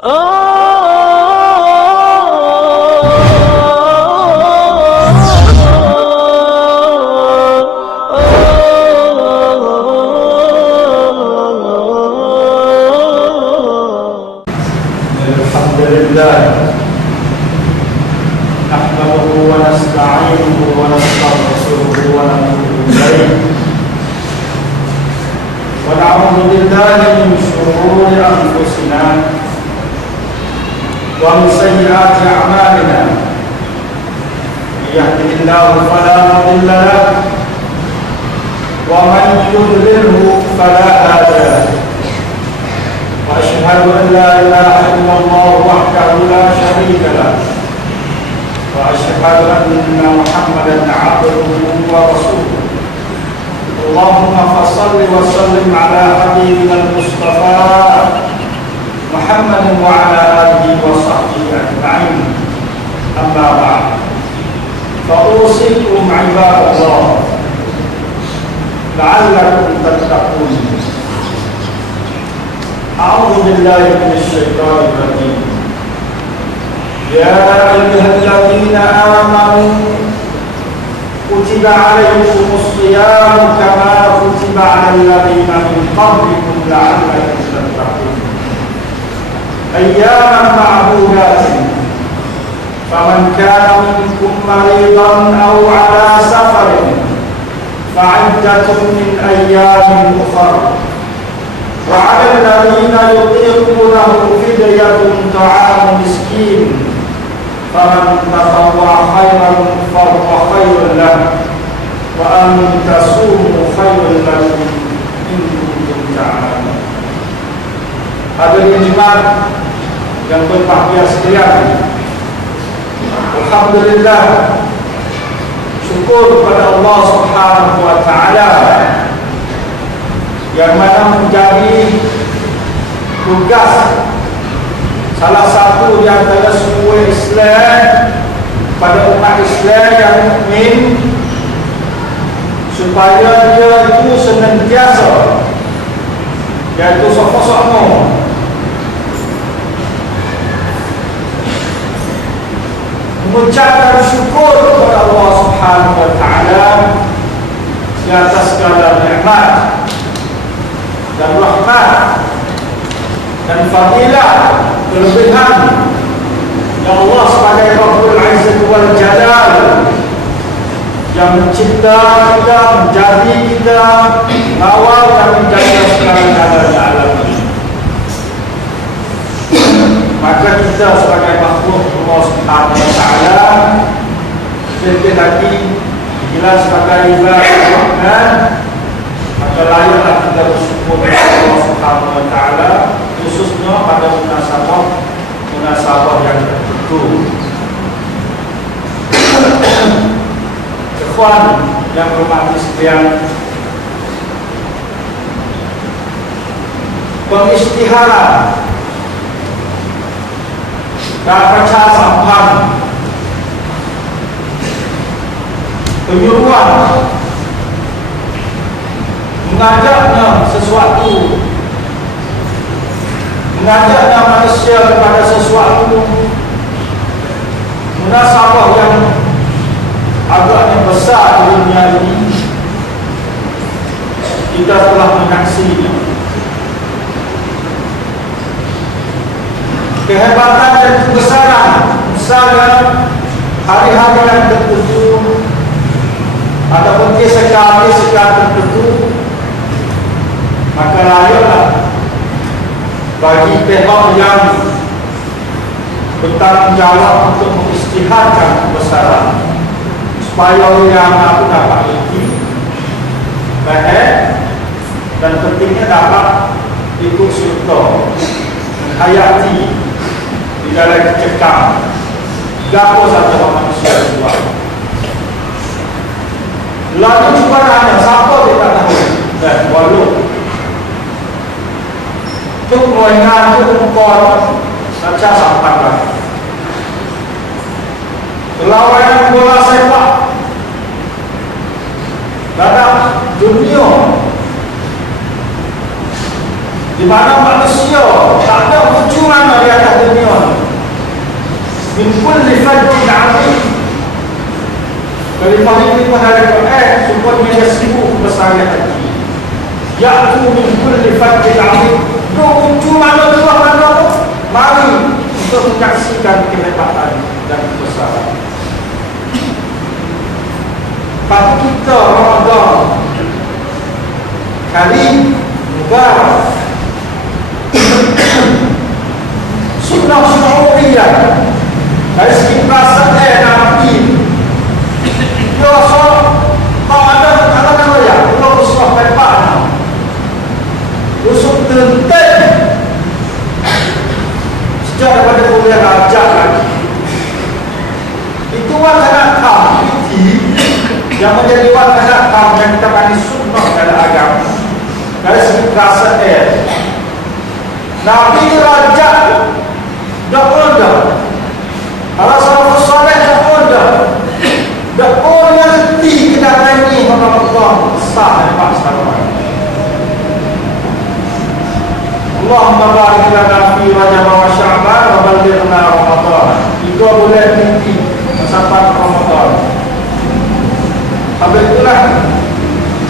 Alhamdulillah, nahmaduhu wa nasta'inuhu wa nastaghfiruhu wa natubu ilayh wa na'udzu billahi min shururi anfusina wa min sayyiati a'malina. May yahdihillahu fala mudilla lahu wa man yudlilhu fala hadiya lahu. وأشهد أن لا إله إلا الله وحده لا شريك له وأشهد أن محمدا عبده ورسوله. اللهم فصل وسلم على حبيبنا المصطفى محمد وعلى آله وصحبه أجمعين. أما بعد، فأوصيكم عباد الله لعلكم تتقون. أعوذ بالله من الشيطان الرجيم. يا أيها الذين آمنوا كتب عليكم الصيام كما كتب على الذين من قبلكم لعلكم تتقون. أياما معدودات، فمن كان منكم مريضا أو على سفر فعدة من أيام أخر. وعلى الذين يطيقونه فدية طعام مسكين، فمن تطوع خيرا فهو خير له، وأن تصوموا خير لكم إن كنتم تعلمون. Hadirin jemaat yang berbahagia sekalian, alhamdulillah, syukur kepada Allah Subhanahu wa taala yang mana menjadi tugas salah satu di antara semua Islam pada umat Islam yang mukmin, supaya dia itu senantiasa, iaitu sama-sama mengucapkan syukur kepada Allah Subhanahu wa taala di atas segala nikmat dan rahmat dan fadilah kelebihan yang Allah sebagai Rabbul Izzati wal Jalal yang mencipta kita, menjadi kita, mengawal dan menjaga segala-galanya alam ini. Maka kita sebagai makhluk Allah Subhanahu wa taala lebih lagi bila sebagai ibadah Rahman, maka layaklah kita bersyukur kepada Allah Subhanahu wa taala, khususnya pada munasabah yang tertentu. Ikhwan yang berhormat sekalian, pengisytiharan dan percakapan, penyuruhan, mengajaknya sesuatu, mengajaknya manusia kepada sesuatu munasabah yang agaknya besar di dunia ini, kita telah menyaksinya. Kehebatan dan kebesaran, misalnya hari-hari yang tertentu ataupun kisah-kisah tertentu, maka layaklah bagi pihak yang bertanggung jawab untuk mengisytiharkan kebesaran supaya yang aku dapat ini baik dan pentingnya dapat ikut serta menghayati di dalam kecekam gapo saja manusia buat. Lalu cuma hanya siapa kita tahu dan walau untuk mengingat untuk mengkor saja sampaikan perlawanan bola sepak dalam dunia di mana manusia tak ada hujungan di atas dunia. Min kulli fajjin 'azim. Kalimah ini mengenai supaya dia sibuk bersama haji. Ya'tu min kulli fajjin 'azim. Hujungan Allah mari untuk menyaksikan kehebatan dan kebesaran. Bagi kita Ramadan kali mubarak, sunnah syuriyah dari segi perasaan Nabi. Dia rasa tak ada kata-kata ya, Allah usah hebat, usah tentu sejak daripada kuliah rajak lagi. Itu wacana tauhid yang menjadi wacana tauhid yang kita panggil sunnah dalam agama. Dari segi perasaan Nabi rajak dah ada. Kalau salafus saleh dah ada. Dah orang reti kedatangan ini Ramadan besar dan besar. Allahumma barik lana fi Rajab wa Sya'ban wa ballighna Ramadan. 3 bulan nanti sampai Ramadan. Sampai itulah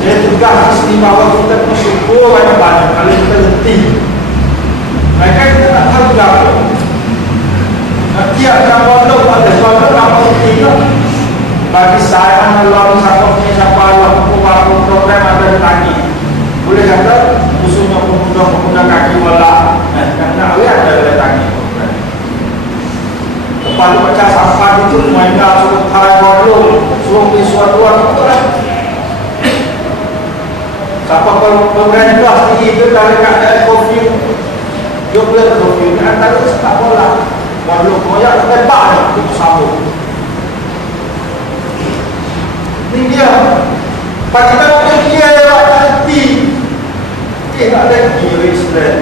saya tugas istimewa kita bersyukur banyak-banyak kalau kita reti. Mereka kita tak tahu apa. Nanti akan bodoh pada suatu apa tidak. Bagi saya Allah siapa Allah program ada tadi. Boleh kata khususnya pemuda-pemuda kaki bola karena awal ada tadi. Tempat baca sampah itu mainnya suruh harai bodoh, suruh suatu itu lah. Siapa program kelas tinggi itu dari keadaan COVID, dia boleh COVID antara sepak bola. Walau koyak tebak itu sambung. Ini dia. Bagi kita dia hati. Dia tak ada kira Islam.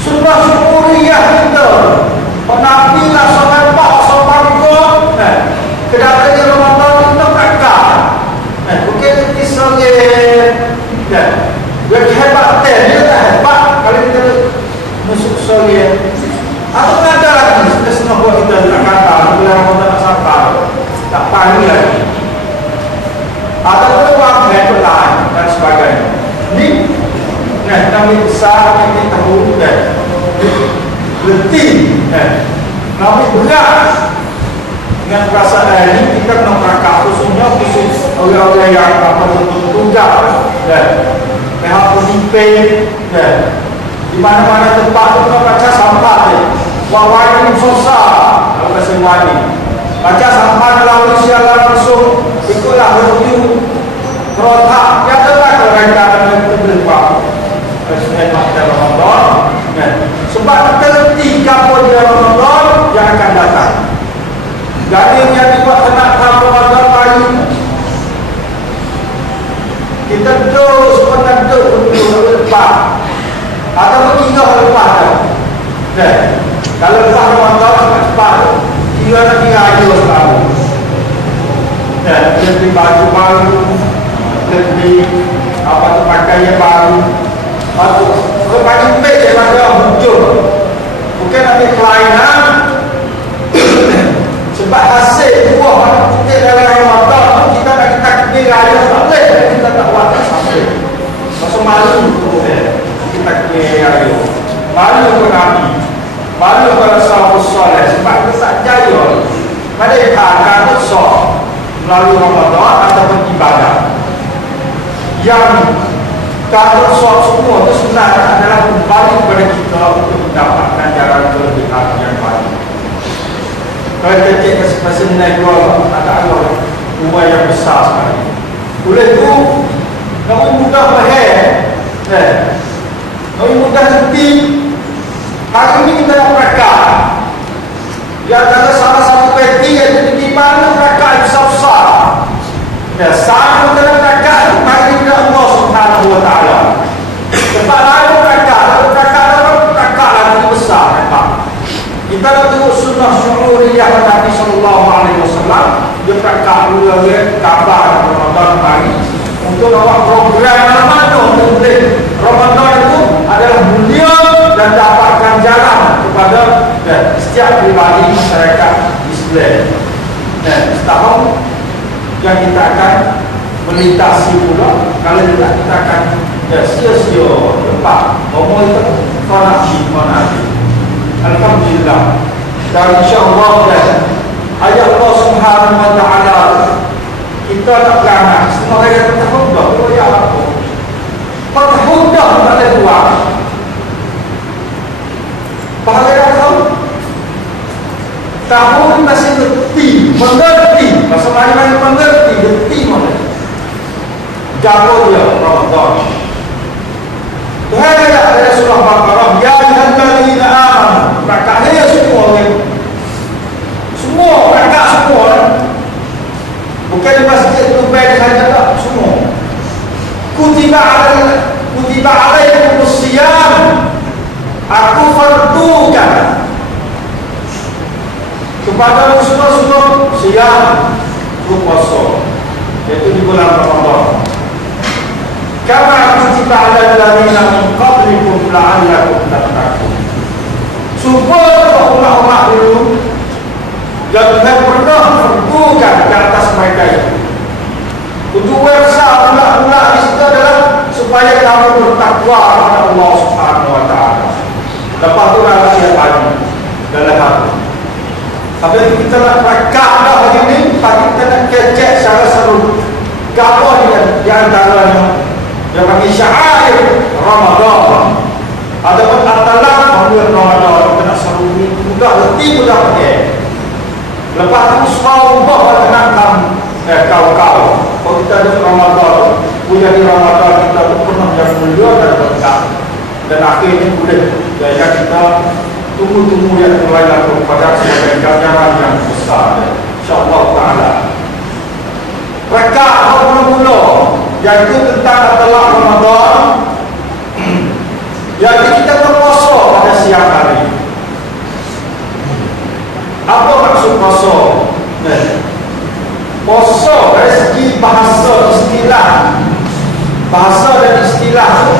Sunnah syuriyah kita. Nabi lah sampai pak sampai kau. Kedatangan Ramadan kita kakak. Bukan Israel. Dia hebat dia tak hebat kalau kita masuk Israel. Atau ada lagi setengah buat kita nak kata bila Ramadan nak sampai tak panggil lagi. Atau orang lain dan sebagainya. Ini Nabi besar yang kita tahu dan letih. Nabi berat dengan perasaan ini kita kena prakak khususnya khusus orang-orang yang tunggak dan pihak pemimpin dan di mana-mana tempat itu kita baca sampah ni. Wawai ini susah kalau bahasa wani. Baca sampah melalui siaran langsung ikutlah review protak yang adalah kerendahan yang kita boleh buat Presiden Mahkamah Ramadan sebab ketika pun dia Ramadan yang akan datang jadi yang dibuat kena Ramadan pagi kita terus lepas atau bertinggal lepas kalau lepas Ramadan cepat tiga aja selalu dia beli baju baru dia beli apa tu pakaian baru kalau baju pek dia pada muncul bukan ambil kelainan sebab hasil buah kita dalam Ramadan kita nak takbir raya tak boleh kita tak buat sampai masa malu kita takbir raya malu ke Nabi malu kepada salafus saleh sebab kita tak jaya pada akan besar melalui Ramadan ataupun ibadah yang kalau soal semua itu sebenarnya adalah kembali kepada kita untuk mendapatkan jalan kelebihan yang baik. Kalau kita cek pasal naik dua ada rumah yang besar sekali. Oleh itu, kami mudah bahaya, kami mudah henti. Hari ini kita nak prakar. Di antara salah satu peti yang di mana prakar besar-besar. Sama kita nak prakar mari kita Allah Subhanahu Wa Taala. Tempat lain prakar lagi besar. Kita nak tengok sunnah syuriyah Nabi Sallallahu Alaihi Wasallam. Dia prakar dulu lagi kabar Ramadan hari untuk awak program mana boleh. Ramadan itu adalah dan dapat ganjaran kepada setiap pribadi masyarakat Islam. Dan setahun yang kita akan melintasi pula, kalau tidak kita akan sia-sia lepas umur itu fanasi. Alhamdulillah. Dan insyaAllah ayat Allah Subhanahu wa ta'ala kita tak berangkat semua kaya bertahudah ya apa bertahudah tak ada dua bahagia tahu tahun masih mengerti masa mana mengerti mengerti mana jago dia Ramadan Tuhan ada surah Baqarah ya ayyuhallazina amanu raka'nya semua mereka semua bukan di masjid Dubai saja tak semua kutiba alaikum siyam aku fardukan kepada semua siyam berpuasa iaitu di bulan Ramadan kama kutiba alal ladzina min qablikum la'allakum tattaqun supaya umat-umat dulu dan Tuhan pernah berbukan di atas mereka itu. Untuk website pula-pula di situ adalah supaya kamu bertakwa kepada Allah Subhanahu wa ta'ala. Lepas itu rahasia lagi dalam hati. Habis itu kita nak rekap dah hari ini, tapi kita nak kecek secara seru. Apa di antaranya yang bagi syair Ramadan. Ada pun atalah bulan Ramadan kita nak seru ni mudah letih mudah pakai. Lepas itu semua ubah kenakkan kau-kau. Kalau kita ada Ramadan, punya di Ramadan kita tu pernah yang mulia dan berkah. Dan akhirnya boleh jadikan kita tunggu-tunggu yang mulai laku pada sebagai ganjaran yang besar. InsyaAllah ta'ala. Rekah mula-mula, iaitu tentang adalah Ramadan. Jadi kita berpuasa pada siang hari. Apa maksud puasa? Puasa dari segi bahasa istilah. Bahasa dan istilah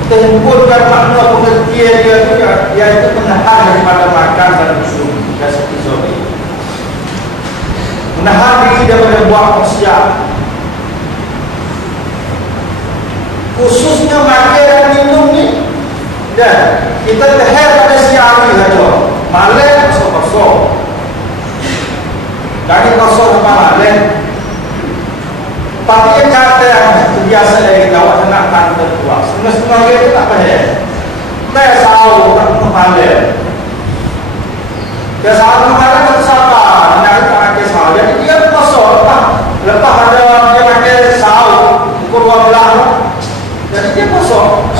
kita himpunkan makna pengertian dia itu iaitu menahan daripada makan dan minum dan seperti menahan diri daripada buat maksiat. Khususnya makan dan minum ni dan kita tahan pada siang hari saja. Malam kosong. Dari kosong sampai malam. Tapi yang kata yang biasa dari awak nak tanda tua. Setengah-setengah dia tu tak payah. Tak sahur, tak malam. Dia sahur malam tak siapa. Nak tak pakai sahur. Jadi dia kosong. Lepas ada dia pakai sahur pukul 12. Jadi dia kosong.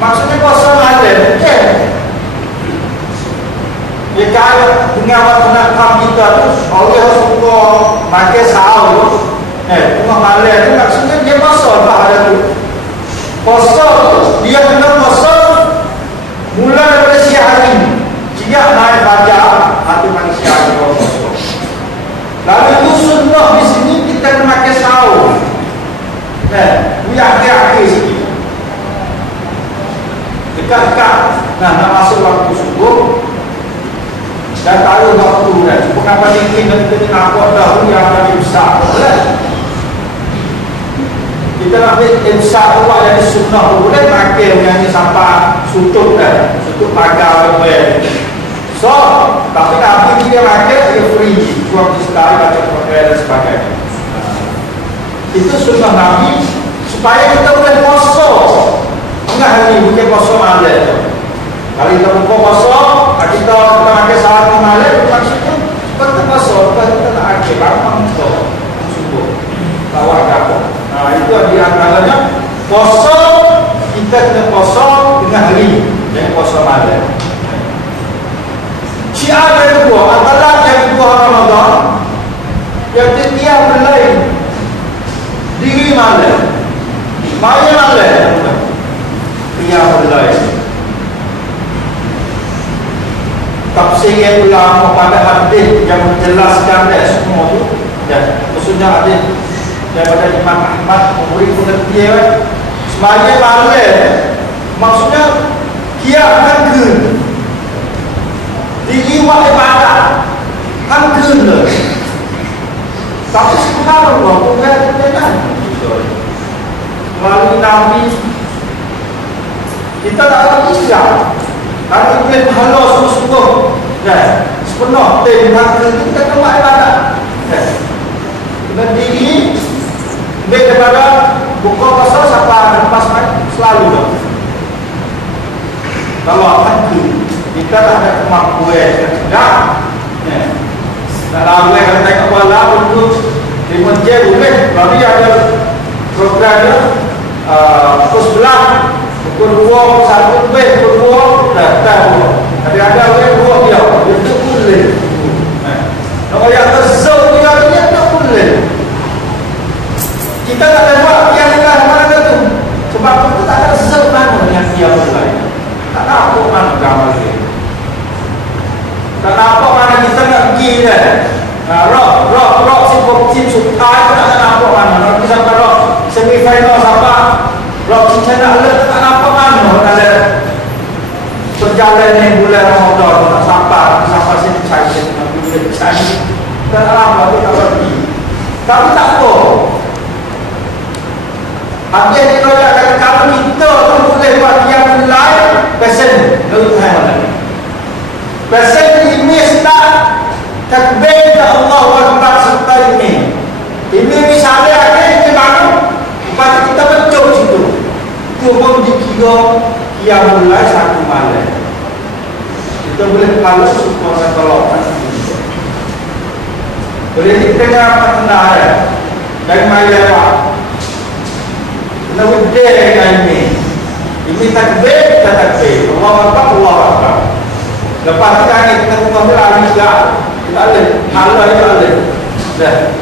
Maksudnya kosong malam. Okey. Dia kaya dengan awak nak kita tu Allah suka pakai sahur tengah malam tu maksudnya dia puasa tak ada tu puasa tu dia kena puasa mula daripada siang hari jika naik fajar atau pagi siang hari puasa lalu itu sunnah di sini kita kena pakai sahur punya akhir-akhir sikit dekat-dekat nak masuk waktu subuh dan tahu waktu dah. Cuma apa mungkin kita nampak dahulu yang lebih besar. Kita nak ambil besar tu buat jadi sunnah tu boleh makan yang ni sampai sutup dah. Sutup pagar lebih. So, tapi Nabi dia makan dia free. Cuma sekali baca Quran dan sebagainya. Itu sunnah Nabi supaya kita boleh puasa. Enggak hari bukan puasa malam. Kalau kita buka puasa, kita pakai sahur malam, maksudnya kita puasa, kita nak akhir bangun tu, subuh, bawa kapal. Nah itu di antaranya puasa kita kena puasa dengan hari, jangan puasa malam. Syiar yang kedua, adalah yang kedua Ramadan, yang dia mulai diri malam, malam dia mulai. Tafsir yang ulama pada hadis yang menjelaskan semua itu maksudnya hadis daripada Imam Ahmad memberi pengertian semuanya malam maksudnya Qiyam ทั้งคืนdiiwak ibadat ทั้งคืนเลย tapi subhanallah bukan melalui Nabi kita tak ada isyak kalau iblis halau sungguh-sungguh sepenuh timทั้งคืนkita keluar ibadat dan diri baik daripada buka puasa sampai lepas selalu kalau hati kita tak ada kemampuan tidak nak lalu kalau tak kepala untuk dimenjai boleh tapi ada programnya pukul 11 pukul 2 pukul 1 pukul 2 datang ada dua dia itu boleh kalau yang tersebut dia tak boleh kita tak ada buat yang mana tu sebab kita tak ada sebab yang dia berlain tak apa mana gambar dia tak apa mana kita nak pergi rock sim sukai tak apa mana nanti sampai rock semifinal sampai rock cincin tak apa mana ada perjalanan yang bulan Ramadan tak sampai sini saya tak apa kita pergi tapi tak apa. Habis dia kata kalau kita tu boleh buat yang lain pesen lalu mana pesen ini start takbir Allah Akbar serta ini misalnya ada yang baru lepas kita betul situ itu pun dikira yang mulai satu malam kita boleh kalau supaya tolong boleh dikenal apa dan malam Nawudde ini takbir Allah Akbar lepas kita mengambil juga kita alih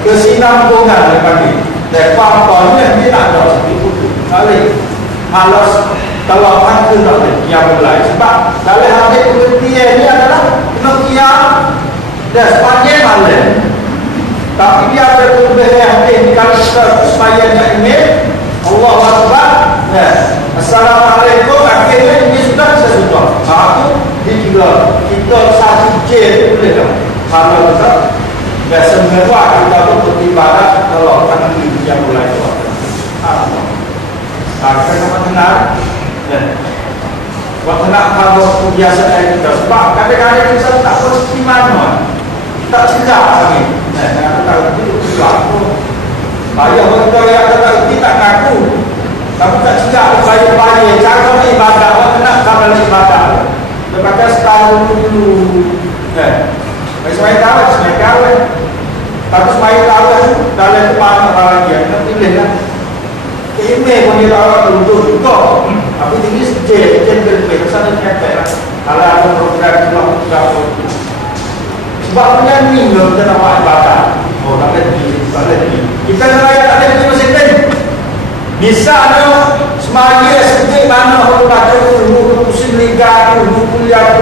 kesinambungan lepas ini dan apa-apanya dia tak ada seperti itu alih halas kalau hantu tak ada yang mulai sebab dalam hadis pengertian ini adalah pengertian dan sepanjang malam tapi dia ada kelebihan hadis kalau kita supaya ini Allah Akbar Assalamualaikum akhirnya ini sudah sesudah itu dikira kita satu je boleh tak kalau kita semua kita pun beribadat kalau tangan ini yang mulai kita sama tenang waktu nak kalau kebiasaan kita sebab kadang-kadang kita tak pasti mana tak silap lagi kita tahu itu silap ayah kita yang tak ngaku tapi tak cakap bayar cara ibadat awak kena sama ibadat lepas setahun dulu semai kawan tapi semai kawan dalam kepala bahagia kita pilih lah ini pun dia awak untuk juga tapi tinggi sejen berbeza sana kepek lah kalau ada program sebab punya minum kita nak buat ibadat tak lagi kita raya tak lagi masing-masing misalnya semaya sedikit mana orang baca ilmu musim liga ilmu kuliah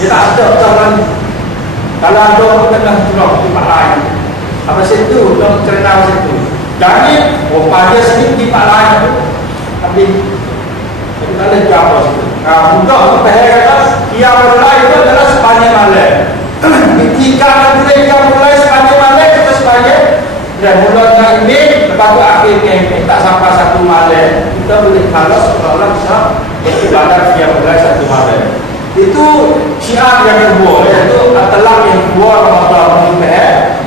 dia tak ada zaman kalau ada orang tengah tolong tempat lain apa situ orang cerita situ jadi pada sedikit tempat lain tapi tak ada apa situ mudah sampai kata dia mulai itu adalah sepanjang malam ketika mulai sepanjang malam kita sepanjang dan mulai ini lepas tu akhirnya ini tak sampai satu malam kita boleh halas seolah-olah bisa beribadat dia mulai satu malam itu syiar yang kedua iaitu atelak yang kedua Ramadan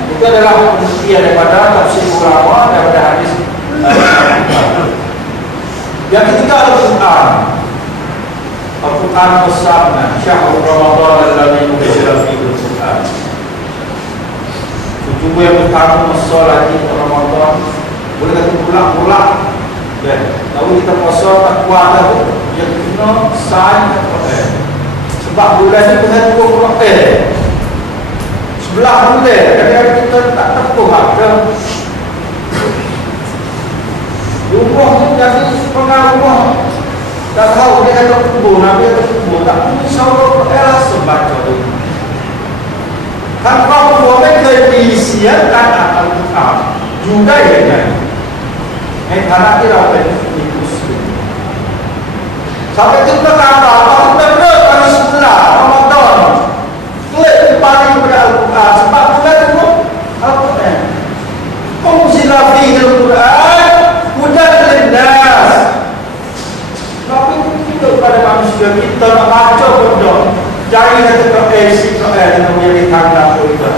itu adalah penelitian daripada tafsir ulama daripada hadis yang ketiga Al-Quran bersama syahrul Ramadan alladzi unzila fihi al-Quran cuba yang pertama masa lagi Ramadan boleh kata pulak tahu kita puasa tak kuat dah yang kena sign sebab bulan ni bukan 20 sebelah bulan kadang-kadang kita tak tepuh ada rumah ni jadi pengaruh tak tahu dia ada kubur Nabi ada kubur tak punya insyaAllah rasa baca tu kan kau boleh keisiakan Al-Quran juga ya kan anak kita apa itu Sampai tu pun kata, kalau benar pada sebulan Ramadan, klik kembali kepada Al-Quran. Sebab bulan itu Al-Quran. Unzila fihi Al-Quran hudan linnas. Tapi itu kepada manusia, kita nak baca benda. Jangan kata si Quran yang menjadi tanda kita.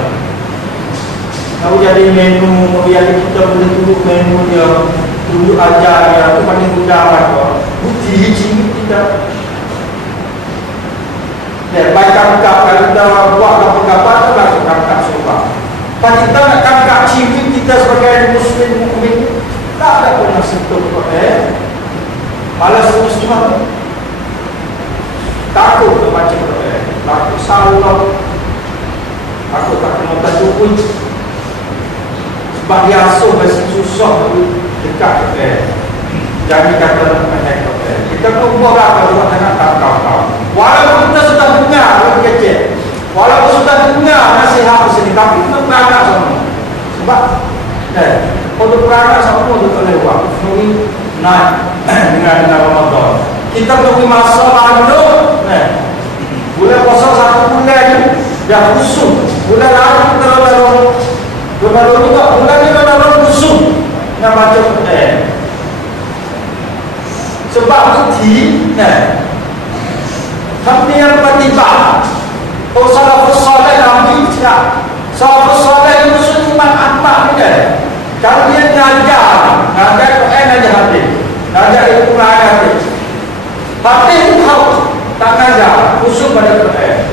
Kalau jadi menu, yang kita boleh tunduk menu dia, tunduk ajar dia, itu paling mudah apa? Bukti hiji kita. Baik kakak kalau kita buat apa-apa tu lah kakak sobat. Kalau kita nak kakak ciri kita sebagai Muslim mukmin, tak ada pernah sentuh Quran. Malas semua takut baca Quran, takut salah, takut tak kena baca pun. Sebab dia asuh masih susah dekat Quran. Jadi kata pendek Quran. Kita kumpul lah kalau nak kau. Walaupun kita sudah dengar orang kecil, walaupun sudah dengar nasihat di sini, tapi kita berangkat sama. Sebab untuk berangkat sama untuk lewat. Ini naik dengan Ramadan. Kita perlu masa lalu, bulan puasa 1 bulan dah khusyuk. Bulan lalu kita lalu juga bulan ni lalu khusyuk nak baca Quran. Sebab bukti, kami yang bertiba. Oh, salafus salih Nabi cakap, salafus salih itu seniman apa ni kan? Kalau dia ngajar Quran aja hadis, ngajar ilmu hadis. Hadis itu tahu, tak ngajar, khusus pada Quran.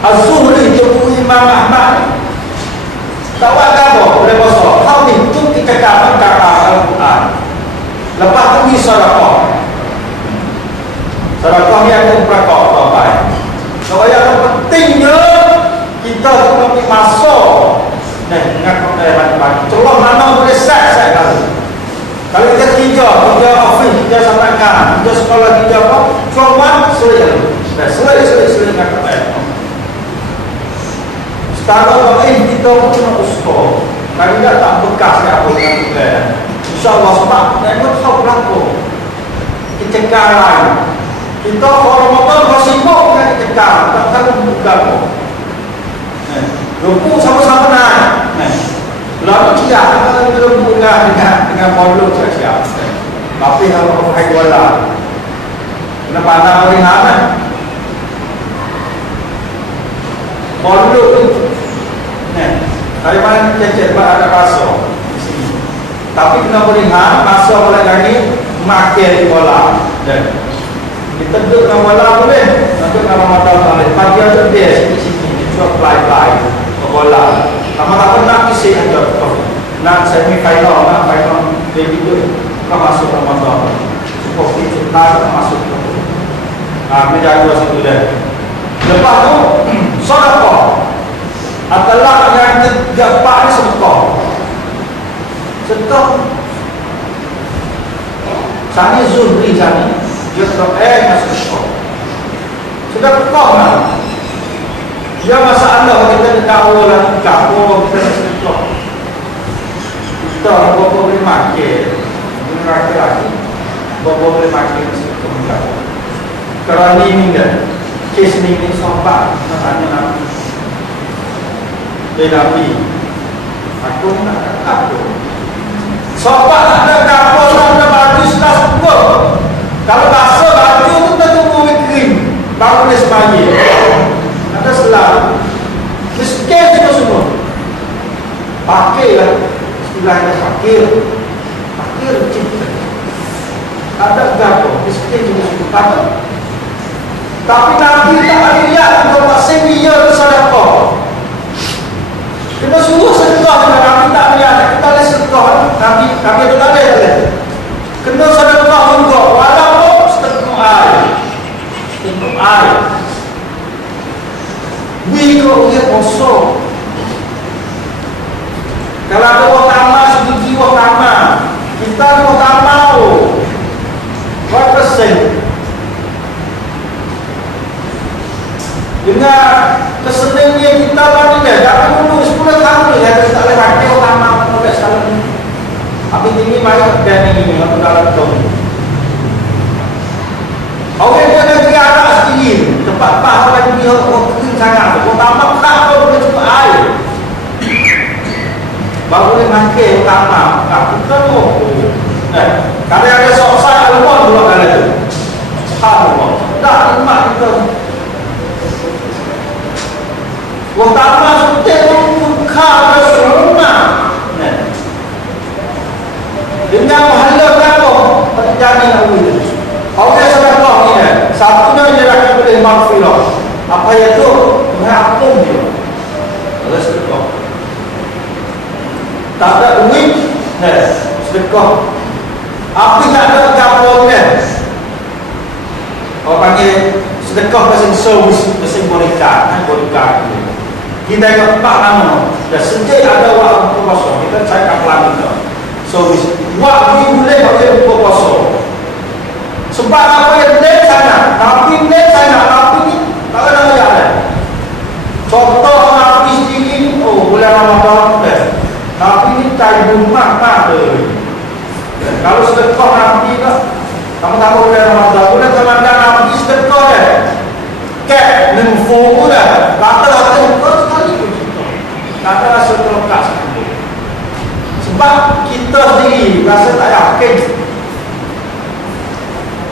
Az-Zuhri itu Imam Ahmad. Tahu apa? Boleh bosok. Tahu ni tu dikatakan Al-Quran. Lepas tu ni sedekah. Sedekah ni ada beberapa apa? So yang pentingnya kita perlu masuk dengan macam-macam. Celah mana boleh set kalau. Kalau kita kerja office, kerja sampaikan, kerja sekolah, kerja apa? Cuma selesai dengan Quran. Sekarang kita pun nak usaha. Kalau tak bekas apa dengan Quran. InsyaAllah sebab nak tahu berlaku kecekaran. Kita orang Ramadan bersibuk dengan kecekaran, tak tahu bukan. Ruku sama-sama naik. Lalu siap ruku dengan pondok siap. Tapi kalau pakai bola, kena pandang merihan. Pondok tu, dari mana cecet ada pasal. Tapi kena beriman, masa bola lagi makin bola. Kita duduk dengan bola boleh, duduk dengan Ramadan boleh. Pagi ada dia sini-sini, cuba pelai-pelai ke bola. Lama-lama nak isi aja. Nak semi final, nak final baby tu, kau masuk Ramadan. Seperti cerita kau masuk tu. Menjaga situ dia. Lepas tu, sedekah. Adalah yang terdapat ni sedekah. Sedekah Sani Zuhri Sani dia masuk sedekah. Sedekah lah. Dia masalah kita tak orang kapur kita sedekah. Kita apa boleh makan. Laki-laki apa boleh makan sedekah. Kerana ni kan kes ni sampai tanya Nabi. Nabi aku nak apa? Sobat ada kapal, ada baju sudah sempur. Kalau basah baju tu kita tunggu kering, baru boleh sembahyang. Ada selalu miskin itu semua. Pakailah istilahnya fakir cinta. Ada gapo miskin itu semua. Tapi Nabi tak lihat kalau masih dia sedekah. Kita suruh sedekah dengan Nabi tak lihat. Kita boleh sedekah Nabi itu tak boleh. Kena sedekah juga walaupun setengah air. Wiko dia kosong. Kalau ada orang tamat sebiji orang tamat, kita orang tamat berapa persen? Dengan kesenangan kita tadi dah, jangan dulu 10 tahun ya kita tak lewat dia orang tamat sampai sekarang ni. Tapi ini banyak dan ini dalam tahun. tempat pahala dia kering sangat. Kau tambah tak kau boleh cukup air. Baru boleh makan utama. Kita tu. Kalau ada sok saya lupa dua kali tu. Subhanallah. Tak nikmat kita. Utama sudah membuka berseruna. Dengan pahala berapa terjadi nak boleh. Orang sedekah ni satunya dia boleh maghfirah. Apa yang tu? Mengampun dia. Orang sedekah. Tak ada duit, sedekah. Apa tak ada kapal ni? Orang panggil sedekah pasal service, pasal bodyguard, bodyguard. Kita ingat Pak nama. Dan sejak ada waktu kosong, kita cari kapal kita. Service. Waktu boleh pakai buka puasa. Sebab apa yang late sana, tapi ni tak ada jalan. Contoh Nabi sendiri, bulan Ramadan, Nabi ni cari rumah ada. Kalau sedekah Nabi tak, kamu tahu bulan Ramadan Nabi sedekah kek nemfu dah, kata sekali pun kata rasa terlekas. Sebab kita sendiri rasa tak yakin.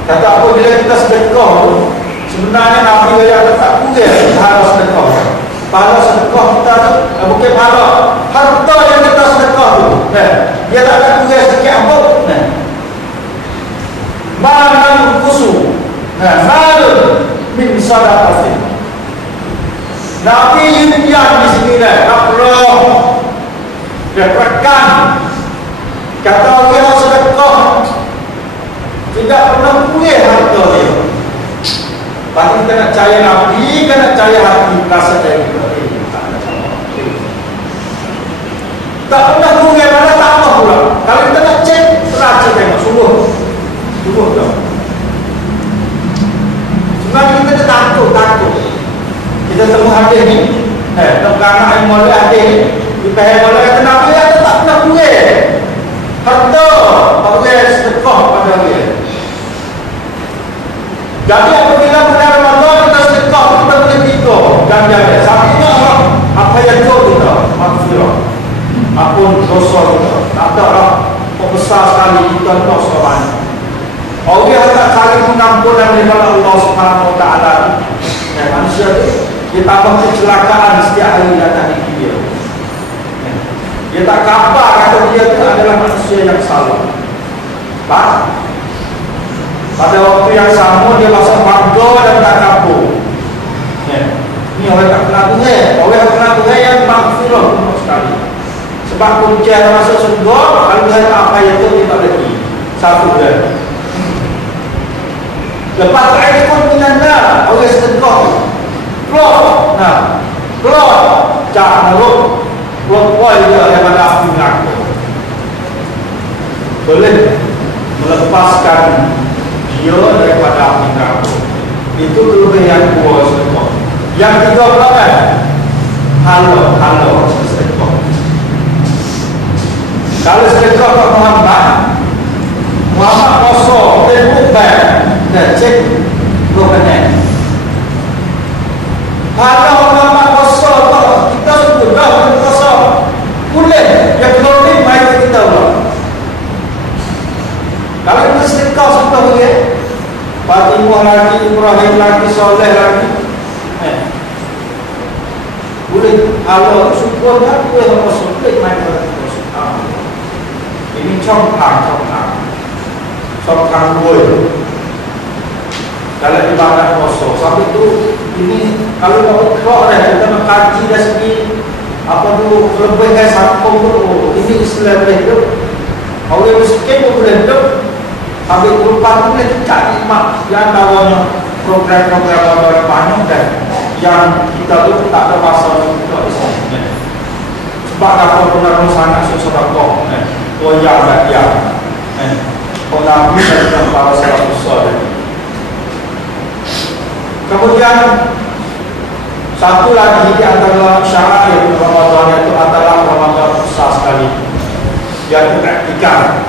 Kata apa bila kita sedekah tu, sebenarnya Nabi yang tak kurang pahala sedekah. Pahala sedekah kita tu bukan pahala harta yang kita sedekah tu. Dia tak ada kurang sedikit pun. Malam kusu. Malun min sadaqatin. Nabi yang di sini Allah dia tekan kata orang sedekah tidak pernah punya harta dia. Pasti kita nak percaya Nabi, kita nak percaya hati rasa dari kita. Tak pernah punya mana tak apa pula. Kalau kita nak cek, teraca tengok sungguh tak. Sebenarnya kita takut. Kita temu hadis ni, tengok anak yang mulai hadis ni, kita yang mulai kata Nabi tak pernah punya harta orang sedekah pada dia. Jadi apabila bulan Ramadan kita sedekah, kita boleh tiga ganjaran. Satunya apa yang kita maghfirah, ampun dosa kita. Tak ada lah besar sekali kita dosa banyak. Orang yang tak cari pengampunan daripada Allah Subhanahu Wa Taala, manusia dia tambah kecelakaan setiap hari datang di dia. Dia tak kabar kata dia itu adalah manusia yang salah. Pada waktu yang sama dia masuk bangga dan tak kabur. Ini orang tak kenal Tuhan. Orang yang kenal Tuhan yang maghfirah sekali. Sebab kunci masuk surga, kalau Tuhan apa yang itu kita lagi. Satu dan. Lepas air pun minanda orang sedekah. Keluar. Jangan naruk. Keluar dia daripada api neraka. Boleh melepaskan dia daripada api neraka. Itu kelebihan yang dua sedekah. Yang tiga apa? Halo sedekah. Kalau sedekah Pak Muhammad kosong, tembok dan cek gobenek. Kalau Muhammad kosong, kita sudah kosong. Boleh, yang lebih baik kita lah. Kalau kita sedekah sudah boleh. Fatimah lagi, Ibrahim lagi, Soleh lagi. Boleh. Kalau syukur tak boleh kosong, boleh main kosong. Ini congkang boleh. Dalam ibadat kosong. Sampai itu ini kalau mau keluar kita nak kaji dari segi apa tu kelebihan sambung tu. Ini Islam itu. Orang miskin pun boleh hidup. Sampai berupa boleh tidak nikmat. Yang namanya program-program orang banyak dan yang kita tu tak ada pasal untuk Islam. Sebab apa pun sangat susah kok. Yang tak dia. Nabi dan para sahabat saleh. Kemudian satu lagi di antara syarat Ramadan itu adalah Ramadan besar sekali, yaitu iktikaf.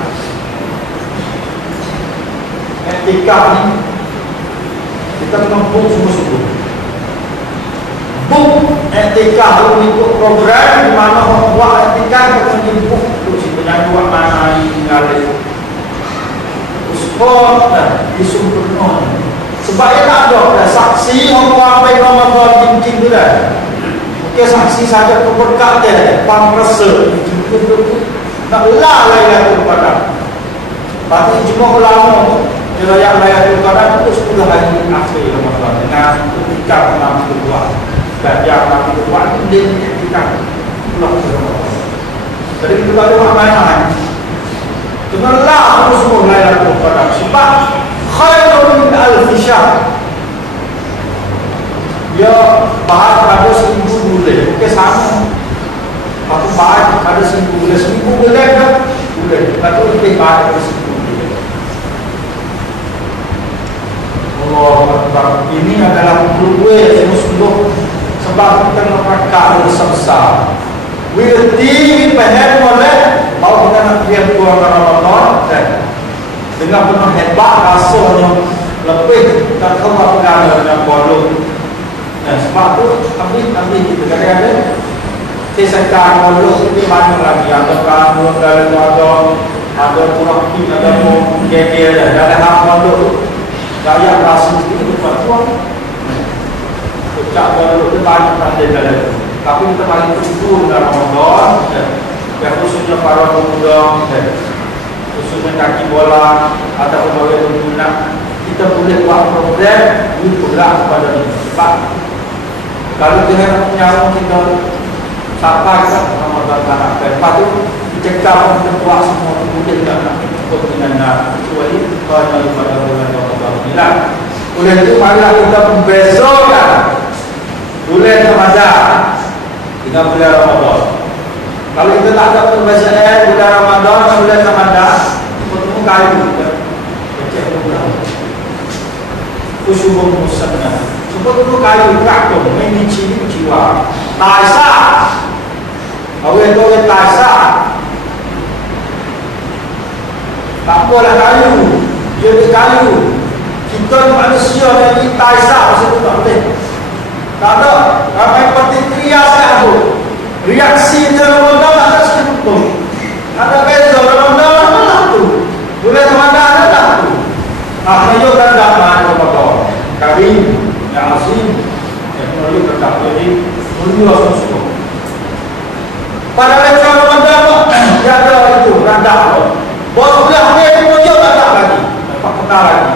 Iktikaf ni kita menempuh sungguh-sungguh. book etika ikut program di mana membuat etika dengan book untuk si penyangguan mana mengalir uspor dan disempurnakan sebab ia tak ada saksi orang baik Ramadan cincin tu dah okay, saksi saja keberkat dia pangrasa tak lah Lailatul Qadar tapi cuma ulama Lailatul Qadar itu 10 hari akhir Ramadan dengan ketika malam kedua dan yang malam kedua itu dia ketika pulang ke Ramadan jadi kita ada main-main cuma lah semua Lailatul Qadar sebab khairun min alfi syahr dia bahas pada 1000 bulan okey sama aku bahas pada 1000 bulan 1000 bulan kan bulan tapi lebih bahas pada 1000 bulan Allah Akbar ini adalah perlu sungguh sebab kita mereka bersama wirti pehen boleh bahawa kita nak kiam keluar Ramadan dan dengan penuh hebat rasanya lebih tak keluar dengan bodoh dan sebab tu ambil kita kadang-kadang saya sekarang bodoh itu banyak lagi ada kanun, ada pura-pura, ada gede ada hak bodoh gaya rasa itu bertuang ucap bodoh itu banyak pandai dalam tapi kita paling bersyukur dalam Ramadan dan khususnya para pemuda khususnya kaki bola atau pegawai pengguna kita boleh buat program untuk bergerak kepada ini sebab kalau kita punya kita sampai ke Ramadan tanah lepas tu dicekap kita buat semua boleh tak nak ikut dengan kecuali pada bulan Ramadan inilah oleh itu marilah kita membezakan bulan Ramadan dengan bulan Ramadan kalau kita tak ada perbezaan bulan Ramadan dan bulan Ramadan bertemu kali kita cek bulan khusyuk musnah sebetulnya kali rakam ini ciri jiwa taisa awak tu taisa tak boleh kayu dia di kayu kita manusia dari taisa maksud tak boleh tak ada ramai प्रतिक्रिया saya tu reaksi Ramadan ada sesuatu ada beza Ramadan tu bulan Ramadan ada tu akhirnya kan dapat Ramadan karim yang azim yang perlu kita jadi mulia semua pada bulan Ramadan dia ada itu rendah bos belah ni mulia tak ada lagi dapat kenal lagi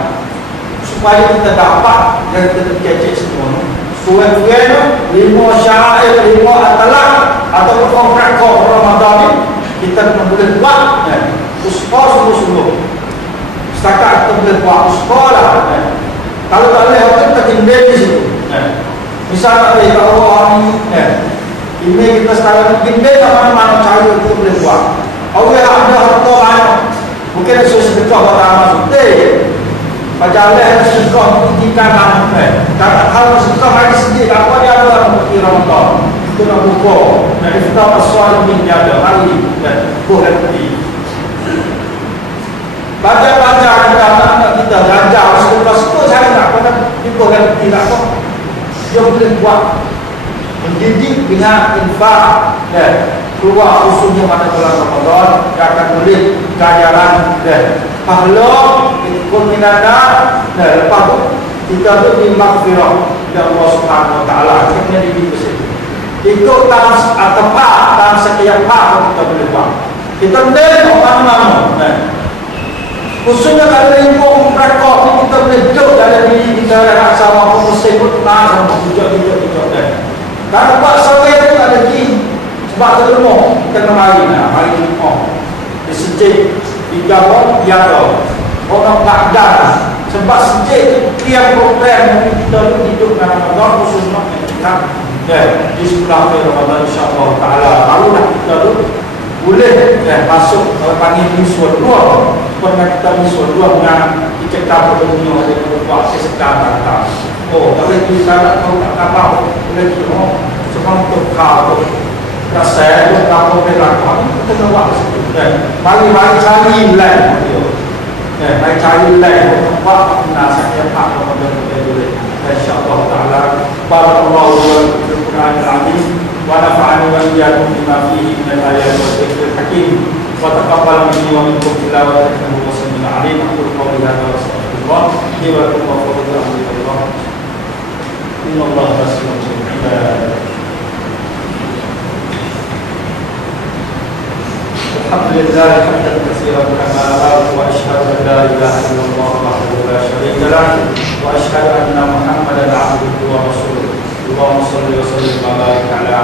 supaya kita dapat dan kita kecek semua suai-suai 5 syair 5 atalak atau kontrak Ramadan kita boleh buat usaha sungguh-sungguh setakat kita boleh buat usaha lah kalau tak boleh kita tinggal di situ misalnya kalau orang ini kita sekarang tinggal ke mana-mana cara kita boleh buat Allah ada harta banyak mungkin sesedekah pada amal Pajalah sedekah ikan kalau sedekah lagi sedikit apa dia ada seperti Ramadan itu nak buka nak iftar asal ini dia ada hari dan boleh pergi baca-baca anak-anak kita belajar sekolah saya nak pada dia boleh pergi tak apa dia boleh buat mendidik dengan infak keluar khususnya pada bulan Ramadan dia akan boleh ganjaran pahala kulminana lepas tu kita tu dimaghfirah oleh Allah Subhanahu Wa Taala kita di situ ikut dalam tempat dalam setiap hal kita boleh buat kita tengok mana-mana khususnya kalau ikut mereka kita boleh duduk dalam diri kita rasa apa musim pun tenang sama hujung-hujung kalau buat sore tu tak ada lagi sebab terlemah kita kemari hari Jumaat di sejid di Gabon biar orang Baghdad sebab sejak tiap program kita hidup dalam Ramadan khususnya kita di sebelah Ramadan insyaAllah ta'ala barulah kita tu boleh masuk panggil misuan dua pernah kita misuan dua dengan dicekap dunia ada buat sesekali kata tapi kita tak tahu tak apa boleh kita sebab untuk kau tak saya tu kau berlaku kita nak buat sesuatu bagi cari lain baik cari lain buat nasihat yang hak kepada kita dulu insyaallah taala barakallahu القرآن العظيم ونفعني وإياكم بما فيه من الآيات والذكر الحكيم وتقبل مني ومنكم تلاوته وسلم عليه. أقول قولي هذا وأستغفر الله لي ولكم وأفوض أمري إلى الله إن الله بصير بالعباد. الحمد لله حمدا كثيرا كما أمر وأشهد أن لا إله إلا الله وحده لا شريك له وأشهد أن محمدا عبده ورسوله. اللهم صل وسلم وبارك على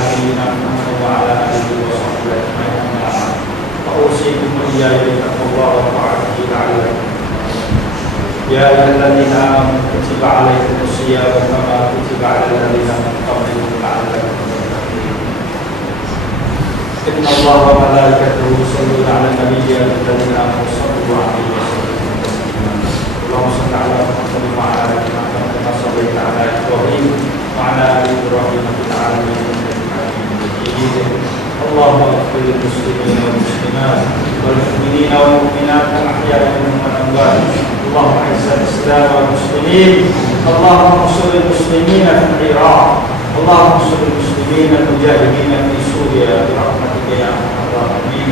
نبينا محمد وعلى آله وصحبه أجمعين. أما بعد فأوصيكم وإياي بتقوى الله وطاعته لعلكم يا أيها الذين آمنوا كتب عليكم الصيام كما كتب على الذين من قبلكم لعلكم تتقون. إن الله وملائكته يصلون على النبي يا أيها الذين آمنوا صلوا عليه وسلموا تسليما. اللهم صل على محمد وعلى آل محمد كما صليت على إبراهيم وعلى آل إبراهيم في العالمين إنك حميد مجيد. اللهم اغفر للمسلمين والمسلمات والمؤمنين والمؤمنات الأحياء منهم والأموات. اللهم أعز الإسلام والمسلمين. اللهم انصر المسلمين في العراق. اللهم انصر المسلمين المجاهدين في سوريا برحمتك يا أرحم الراحمين.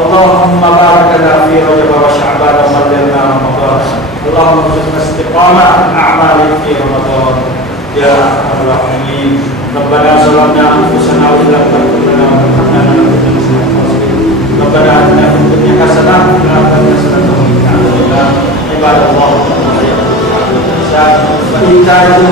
اللهم بارك لنا في رجب وشعبان وبلغنا رمضان. اللهم ارزقنا استقامة الأعمال في رمضان يا أرحم الراحمين. ربنا ظلمنا أنفسنا وإن لم تغفر لنا وترحمنا لنكونن من الخاسرين. ربنا آتنا في الدنيا حسنة وفي الآخرة حسنة وقنا عذاب النار. عباد الله إن الله يأمر بالعدل والإحسان وإيتاء ذي